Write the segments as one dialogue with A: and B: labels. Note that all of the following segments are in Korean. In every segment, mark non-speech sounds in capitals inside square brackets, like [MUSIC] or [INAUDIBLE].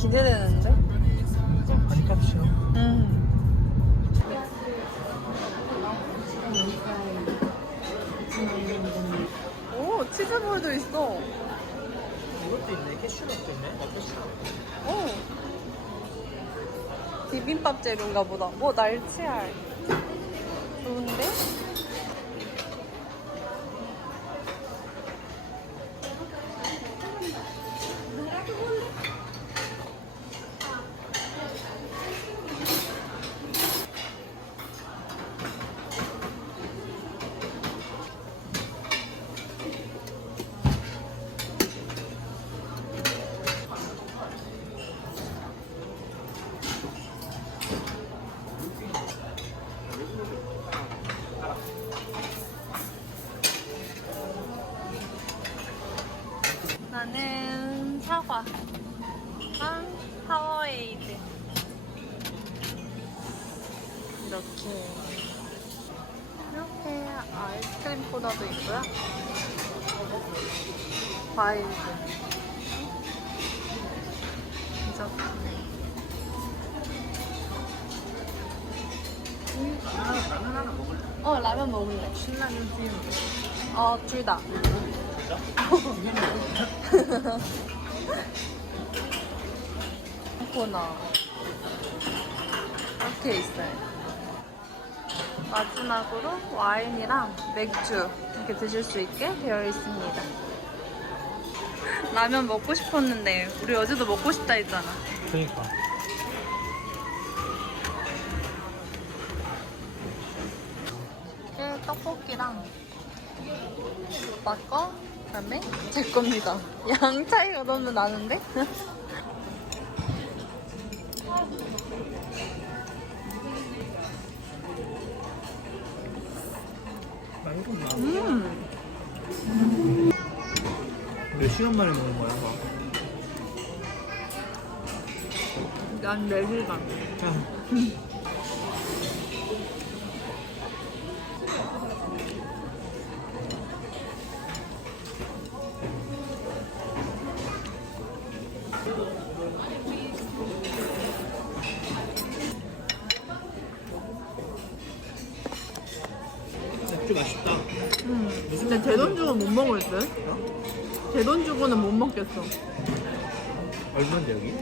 A: 기대되는데?
B: 반값이요.
A: 음. 오, 치즈볼도 있어.
B: 이것도 있네. 캐슈넛도 있네. 어, 캐슈넛.
A: 오. 비빔밥 재료인가 보다. 뭐 날치알. 좋은데? 사과랑 파워에이드 이렇게. 이렇게 아이스크림 포다도 있고요. 과일도 이렇게.
B: 라면 하나 먹을래?
A: 어 라면 먹을래.
B: 신라면 튀김.
A: 어둘 다. [LAUGHS] 코너 이렇게 있어요. 마지막으로 와인이랑 맥주 이렇게 드실 수 있게 되어 있습니다. 라면 먹고 싶었는데 우리 어제도 먹고 싶다 했잖아.
B: 그니까.
A: 이게 떡볶이랑 오빠 거그 다음에 제 겁니다. 양 차이가 너무 나는데? 음.
B: 몇 시간 만에 먹는 거야, 이거?
A: 난 4시간. 음. 근데 제 돈 주고 못 먹을 듯? 제 돈 주고는 못 먹겠어.
B: 얼마인데, 여기?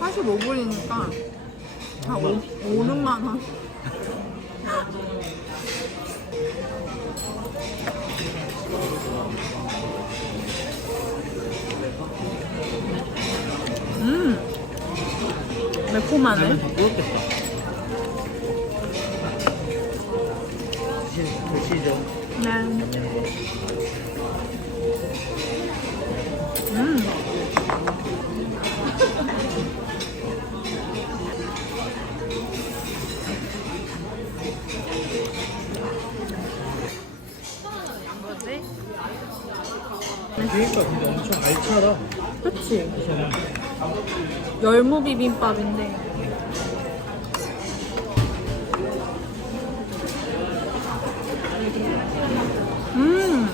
A: 45불이니까 한 5, 5, 6만 원. 음, 매콤하네.
B: 라면 더 부럽겠다. 그러니까 근데 엄청 알차다.
A: 그치? 열무 비빔밥인데. 음,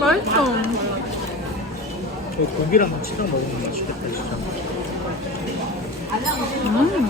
A: 맛있어.
B: 저 고기랑 같이 랑 먹으면 맛있겠다, 진짜.
A: 음.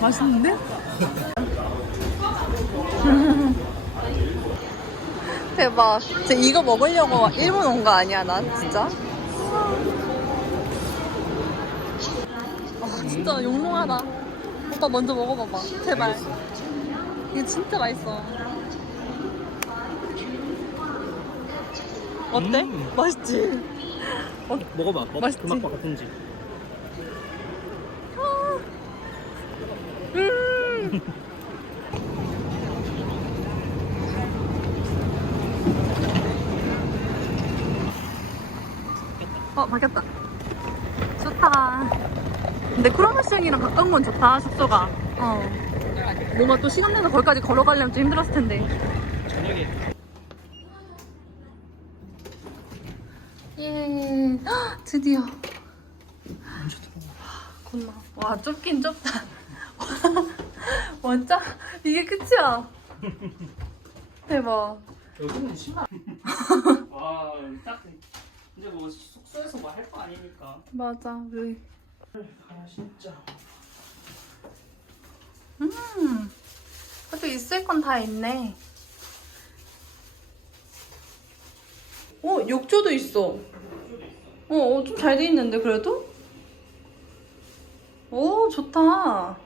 A: 맛있는데? [LAUGHS] 대박. 진짜 이거 먹으려고 일본 온 거 아니야, 난 진짜? 아, 진짜 용롱하다. 오빠 먼저 먹어봐봐. 제발. 이거 진짜 맛있어. 어때?
B: 음.
A: 맛있지? 어,
B: 먹어봐. 먹,
A: 맛있지?
B: 그 맛과 같은지.
A: 음. 어, 바뀌었다. 좋다. 근데 크로마시형이랑 가까운 건 좋다, 숙소가. 어. 뭔가 또 시간 내서 거기까지 걸어가려면 좀 힘들었을 텐데.
B: 저녁에
A: 예. 헉, 드디어.
B: 먼저 들어가.
A: 겁나. 와, 좁긴 좁다. [LAUGHS] [LAUGHS] 완짜? 이게 끝이야. 대박.
B: 여기는 신발. [LAUGHS] 와딱 이제 뭐 숙소에서 뭐 할 거 아니니까.
A: 맞아. 왜?
B: 아 진짜.
A: 음. 그래도 있을 건 다 있네. 어, 욕조도 있어. 어, 좀잘 돼 있는데, 그래도? 오, 좋다.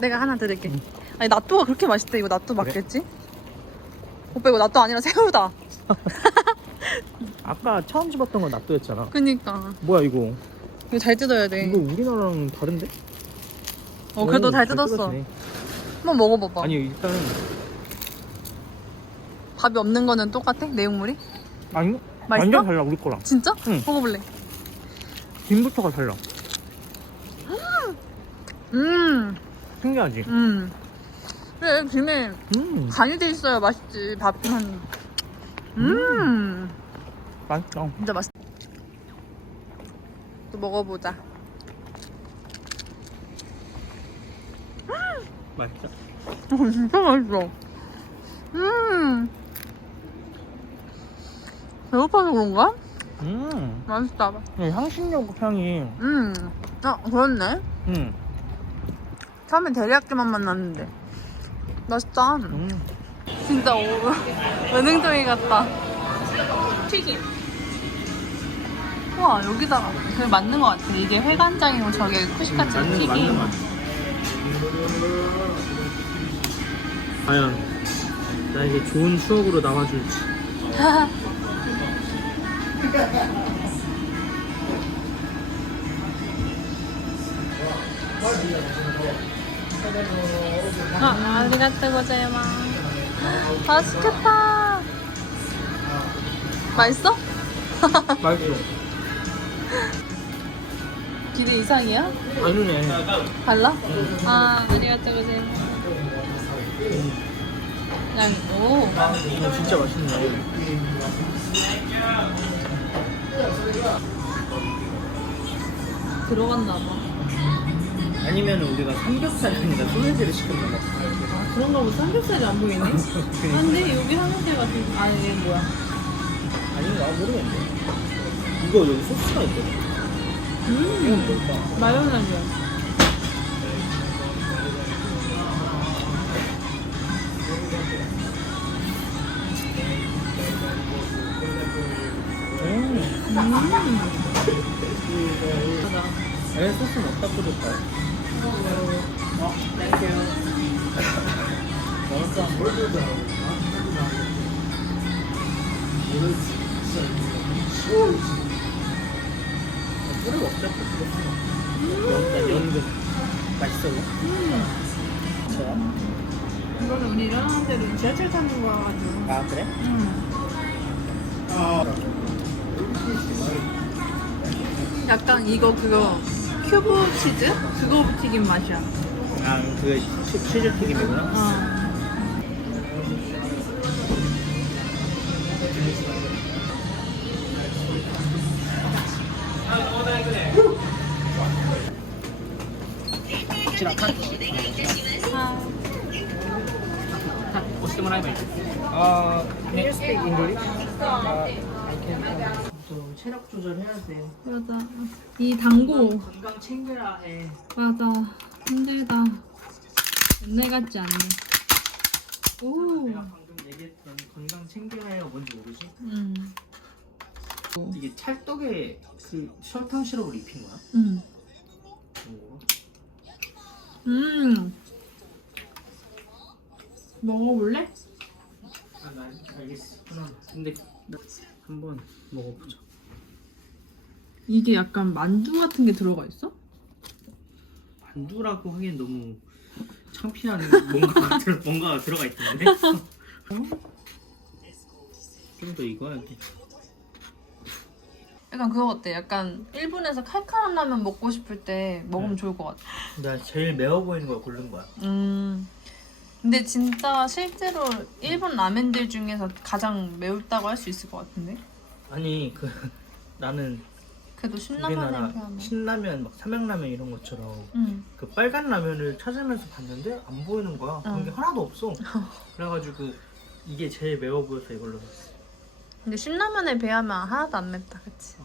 A: 내가 하나 드릴게. 아니, 나또가 그렇게 맛있대. 이거 나또 맞겠지? 오빠, 이거 나또 아니라 새우다. [LAUGHS]
B: 아까 처음 집었던 건 낫도였잖아.
A: 그니까.
B: 뭐야 이거?
A: 이거 잘 뜯어야 돼.
B: 이거 우리나라랑 다른데?
A: 어, 그래도
B: 오,
A: 잘 뜯었어.
B: 뜯었네.
A: 한번 먹어봐봐.
B: 아니 일단은
A: 밥이 없는 거는 똑같아? 내용물이?
B: 아니
A: 맛있어?
B: 완전 달라 우리 거랑.
A: 진짜?
B: 응.
A: 먹어볼래.
B: 김부터가 달라.
A: 음,
B: 신기하지?
A: 음. 그래, 김에
B: 음
A: 간이 돼 있어야 맛있지. 밥이 한. 음,
B: 맛있어.
A: 진짜 맛있. 또 먹어보자.
B: 맛있어.
A: 어, 진짜 맛있어. 음. 배고파서 그런가?
B: 음
A: 맛있다.
B: 이 향신료 향이.
A: 음. 어, 그렇네.
B: 음.
A: 처음엔 대리학교만 만났는데. 맛있다.
B: 음.
A: 진짜 오, 은행종이 같다. 튀김. 우와, 여기다가. 그게 맞는 것 같아. 이게 회간장이고 저게 쿠시카츠
B: 거
A: 튀김.
B: 맞는 거 같아. 과연 나에게 좋은 추억으로 남아줄지. [LAUGHS]
A: 아, 아리가또 고자이마스. 맛있겠다. 맛있어? [LAUGHS]
B: 맛있어.
A: 기대 이상이야?
B: 아니네.
A: 달라? 아, 아리가또 고자이마스. 그냥, 오.
B: 이거 진짜 맛있네.
A: 들어갔나 봐.
B: 아니면 우리가 아니라 소세지를 시켰나 봐.
A: 아, 그런가 보다. 삼겹살이 안 보이네? [LAUGHS] 아, 근데 여기 삼겹살 같은, 아, 이게 뭐야?
B: 아닌가 모르겠네. 이거 여기 소스가 있거든. 이건
A: 음,
B: 뭘까?
A: 마요네즈.
B: 음.
A: 음. [LAUGHS]
B: 에 소스는 어디다 뿌릴까? 어, 땡큐. 먹었어. 꿀을 먹자. 연근, 연근. 맛있어. 음.
A: 이거는 우리 일어나는 대로 지하철 타는 거 가지고.
B: 아 그래?
A: 음. 약간 이거 그거 큐브 치즈? 그거 튀김 맛이야.
B: 아, 그 치, 즈 튀김이구나.
A: 어. 아,
B: can you speak English? Uh, I can. 또 체력 조절해야 돼.
A: 맞아. 이 당고.
B: 건강 챙겨야 해.
A: 맞아. 힘들다. 옛날 같지 않네. 오.
B: 내가 방금 얘기했던 건강 챙겨야 해가 뭔지 모르지?
A: 음.
B: 이게 찰떡에 그 설탕 시럽을 입힌 거야?
A: 음.
B: 오.
A: 음. 먹어볼래?
B: 근데 나 한번 먹어보자.
A: 이게 약간 만두 같은 게 들어가 있어?
B: 만두라고 하기엔 너무 창피한 뭔가가, 들, 뭔가가 들어가 있던데? [LAUGHS] 좀 더 익어야 돼.
A: 약간 그거 어때? 약간 일본에서 칼칼한 라면 먹고 싶을 때 먹으면
B: 네.
A: 좋을 것 같아.
B: 나 제일 매워 보이는 걸 고른 거야.
A: 음. 근데 진짜 실제로 일본 라면들 중에서 가장 매웠다고 할 수 있을 것 같은데?
B: 아니 그 [LAUGHS] 나는
A: 그래도 신라면에
B: 우리나라
A: 비하면.
B: 신라면 막 삼양라면 이런 것처럼
A: 응.
B: 그 빨간 라면을 찾으면서 봤는데 안 보이는 거야. 그런 게
A: 어.
B: 하나도 없어. [LAUGHS] 그래가지고 이게 제일 매워 보여서 이걸로 샀어.
A: 근데 신라면에 비하면 하나도 안 맵다, 그치?
B: 어.